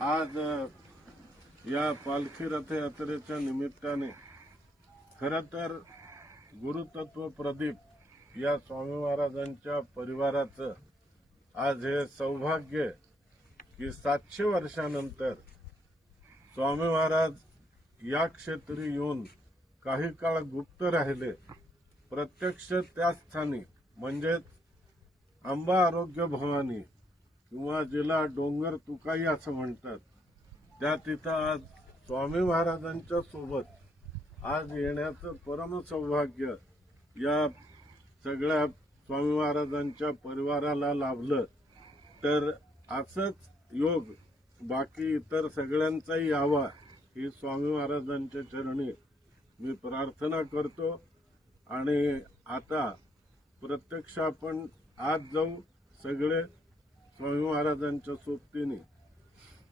आज या पालखी रथयात्रेच्या निमित्ताने खर तर गुरुतत्व प्रदीप या स्वामी महाराजांच्या परिवाराचं आज हे सौभाग्य की सातशे वर्षानंतर स्वामी महाराज या क्षेत्री येऊन काही काळ गुप्त राहिले. प्रत्यक्ष त्या स्थानी म्हणजेच आंबा आरोग्य भवानी किंवा जिला डोंगर तुकाई असं म्हणतात. त्या तिथं आज स्वामी महाराजांच्या सोबत आज येण्याचं परम सौभाग्य या सगळ्या स्वामी महाराजांच्या परिवाराला लाभलं. तर असंच योग बाकी इतर सगळ्यांचाही यावा ही स्वामी महाराजांच्या चरणी मी प्रार्थना करतो. आणि आता प्रत्यक्ष आपण आज जाऊ सगळे स्वामी महाराजांच्या सोबतीने.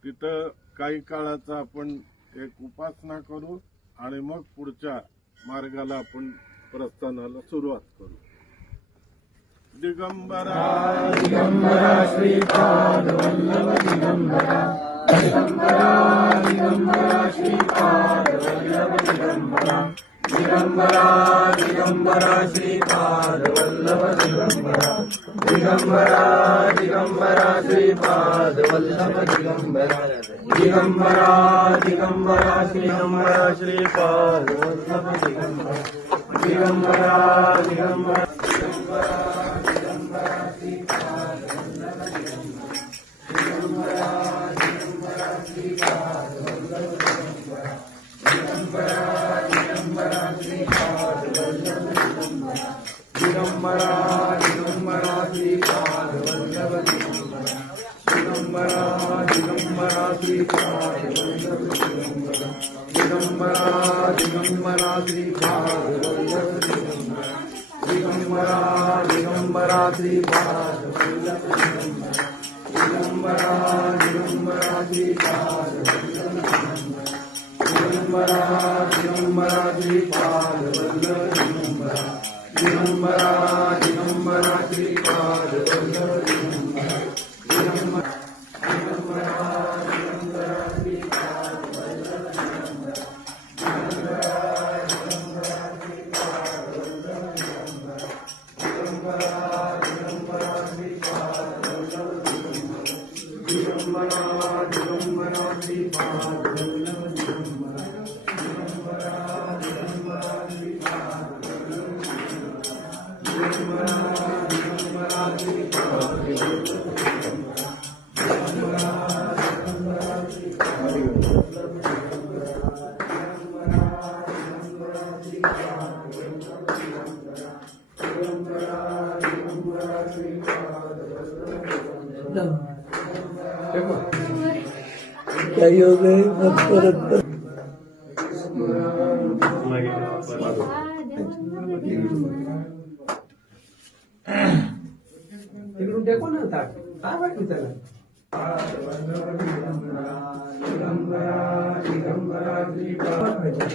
तिथं काही काळाचा आपण एक उपासना करू आणि मग पुढच्या मार्गाला आपण प्रस्थानाला सुरुवात करू. Digambara. Digambara Shripad Vallabh Digambara. Digambara Digambara Shripad Vallabh Digambara. Digambara digambara shri pad vallabha digambara digambara digambara shri pad vallabha digambara digambara digambara shri digambara shri pad vallabha digambara digambara digambara Digambara Digambara Shripad Vallabh तिकडून टेकून ना ताट काय वाटलं त्याला वल्लभ दिगंबरा दिगंबरा दिगंबरा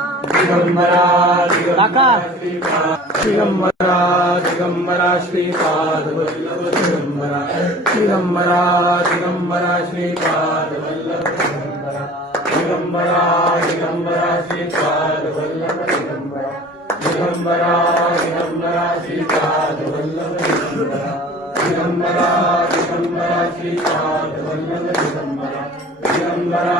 திகம்பரா திகம்பரா ஸ்ரீபாத திகம்பரா திகம்பரா திகம்பரா ஸ்ரீபாத திகம்பரா திகம்பரா ஸ்ரீபாத திகம்பரா திகம்பரா திகம்பரா ஸ்ரீபாத திகம்பரா திகம்பரா திகம்பரா ஸ்ரீபாத திகம்பரா திகம்பரா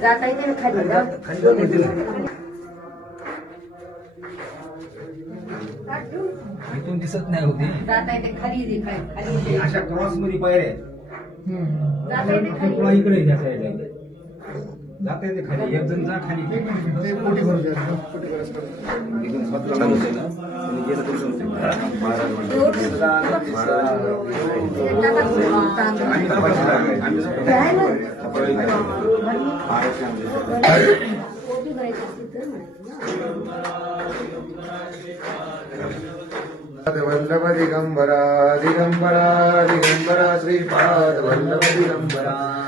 जाता येते. इथून दिसत नाही होते जाता येते खाली दे, खाली खाली दे. अशा क्रॉसमध्ये पायऱ्या आहेत. जाता येते खाली तुला इकडे त्या साईडला इथे. जाते खाली एक जा खाली। भर भर होते ना वल्लभ दिगंबरा दिगंबरा दिगंबरा श्रीपाद वल्लभ दिगंबरा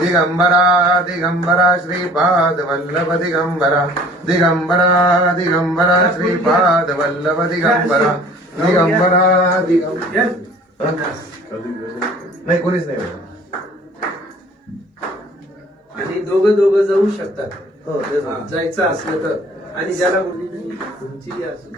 दिगंबरा दिगंबरा श्रीपाद वल्लभ दिगंबरा दिगंबरा दिगंबरा श्रीपाद वल्लभ दिगंबरा दिगंबरा दिगंबरा। नाही कोणीच नाही आणि दोघं दोघं जाऊ शकतात. हो जायचं असलं तर. आणि ज्याला तुमची असू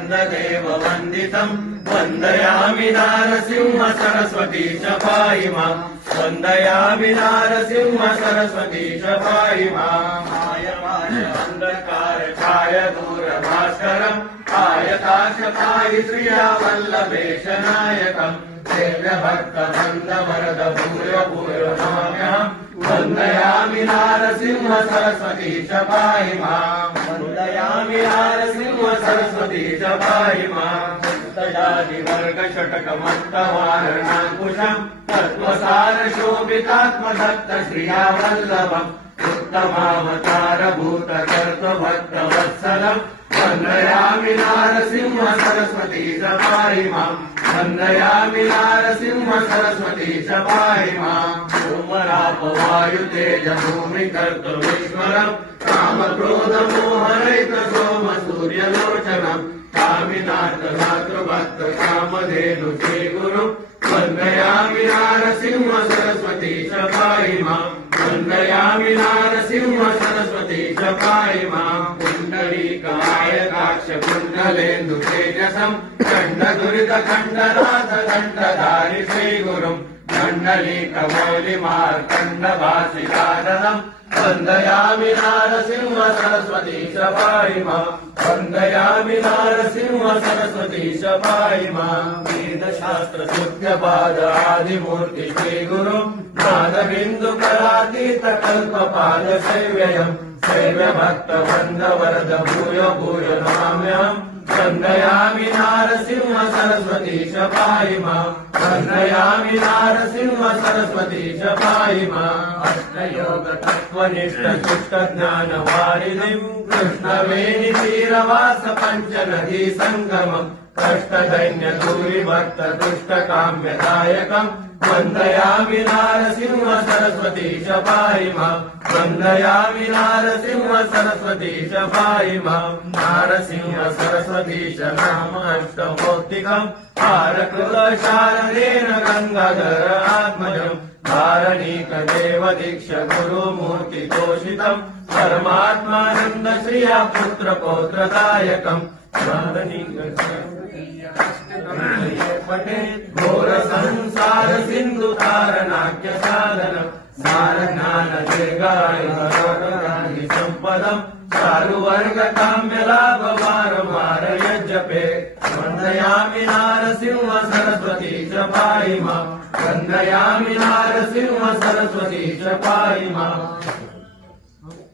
न्द देव वन्दितम् वन्दयामि नारसिंह सरस्वती च सरस्वतीश माम् वन्दयामि नारसिंह सरस्वती च पाहिमा माय दूरभास्करम् दूरभासरम् आय काशपायि श्रिया वल्लभेशनायकम् हेल्यभर्त नन्द भूय भूर वन्दयामि नारसिंह सरस्वती च पाहि माम्। वन्दयामि नारसिंह सरस्वती च पाहि माम्। तयादिवर्ग षटकमत्तवारणाङ्कुशम् तत्त्वसार शोभितात्मदत्त श्रिया वल्लभम् उत्तमावतार वन्दयामि नारसिंह सरस्वती च पाहि माम् वन्दयामि नारसिंह सरस्वती च पाहि माम् सोमरापवायुतेज भूमि कर्तुमीश्वरम् कामक्रोध मोहरैक सोम सूर्यलोचनम् स्वामिनाथ मातृभक्त कामधेनु श्री गुरु वन्दयामि नारसिंह सरस्वती च पाहि मां वन्दयामि नारसिंह सरस्वती च पाहि मां पुण्डरीकाय काक्ष कुण्डलेन्दु तेजसं खण्डदुरित खण्डनाथ दण्डधारि श्रीगुरुम् मण्डलीकमौलिमार्कण्डभासिकाननम् वन्दयामि नारसिंह सरस्वती च स्वदेश पाहिमा वन्दयामि नारसिंह सरस्वती च वेदशास्त्र सूत्रपादादिमूर्ति श्रीगुरु पादबिन्दु करातीतकल्पपाद शैव्ययम् शैव्य भक्त भूय भोजनाम्यम् चन्दयामि नारसिंह सरस्वती च पाहिमा चन्दयामि नारसिंह सरस्वती च पाहिमानिष्ठ चित्त ज्ञानवारिधयम् कृष्ण मेनिधीरवास पञ्च नदी सङ्गम कष्टसैन्य दूरिभक्त दृष्टकाम्यदायकम् वन्दया विनारसिंह वन्दयामि नारसिंह सरस्वती विनारसिंह सरस्वतीश पारिमः नार सिंह सरस्वतीश रामाष्ट मौक्तिकम् पारकृतशालेन गङ्गाधर आत्मजम् धारणीकदेव दीक्ष गुरुमूर्तितोषितम् परमात्मानन्द श्रिया पुत्र पौत्रदायकम् बालनीकृ पटे घोर संसार सिन्धु धार नाख्यसालनम् सारनाल जगाय राजम्पदम् सारुवर्ग काम्यलाभवार मारय जपे वन्दयामि नारसिंह सरस्वती च जपाहि मा वन्दयामि नारसिंह सरस्वती च जपाहि मा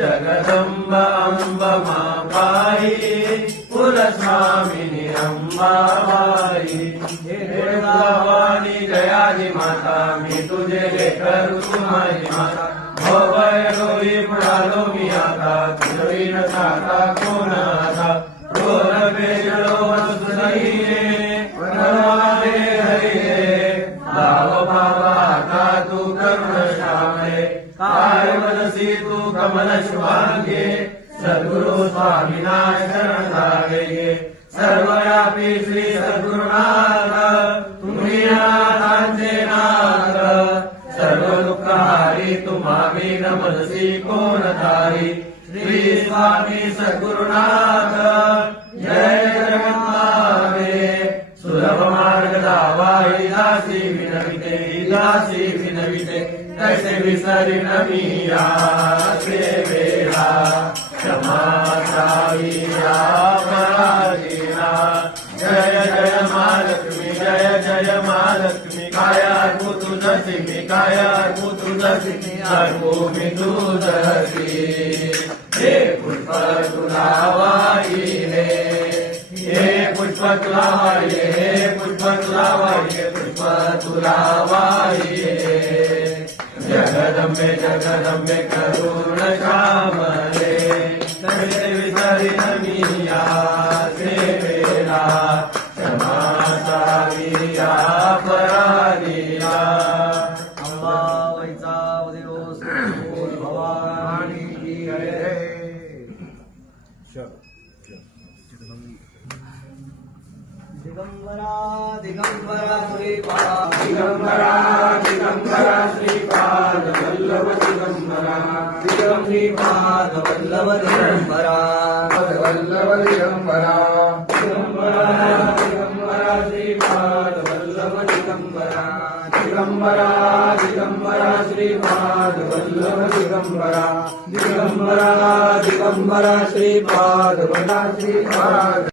जगदम्बाम्ब पाहि काय मनसी तू कमल शुभांगे? सद्गुरु स्वामीना शरण लागे सर्वव्यापी श्री सद्गुरुनाथ तुम्ही नाथांचे नाथ. सर्व दुःखहारी तुम्हा न मनसी कोण धारी श्री स्वामी सद्गुरुनाथ जय जगन्नाथे. सुलभ मार्ग दावा दासी विनविते दासी नविते कैसे विसरी नमिया देवेरा क्षमा साईया जय जय महालक्ष्मी जय जय महालक्ष्मी काय अर्भू तुझसी मी काय अर्भू अर्पू तुझसी अर्भू मी तुझसी हे पुष्प तुला वाहिले हे पुष्प तुला वाहिले हे पुष्प तुला वाहिले पुष्प तुला वाहिले जगदम्बे जगदम्बे करुण श्यामले नमिते वितरि नमिया सेवेरा दिगंबरा दिगंबरा श्री दिगंबरा दिगंबरा श्री श्रीपाद वल्लभ दिगंबरा वल्लभ दिगंबरा दिगंबरा दिगंबरा श्रीपाद वल्लभ दिगंबरा दिगंबरा दिगंबरा श्रीपाद वल्लभ दिगंबरा दिगंबरा दिगंबरा श्रीपाद वल्लभ श्रीपाद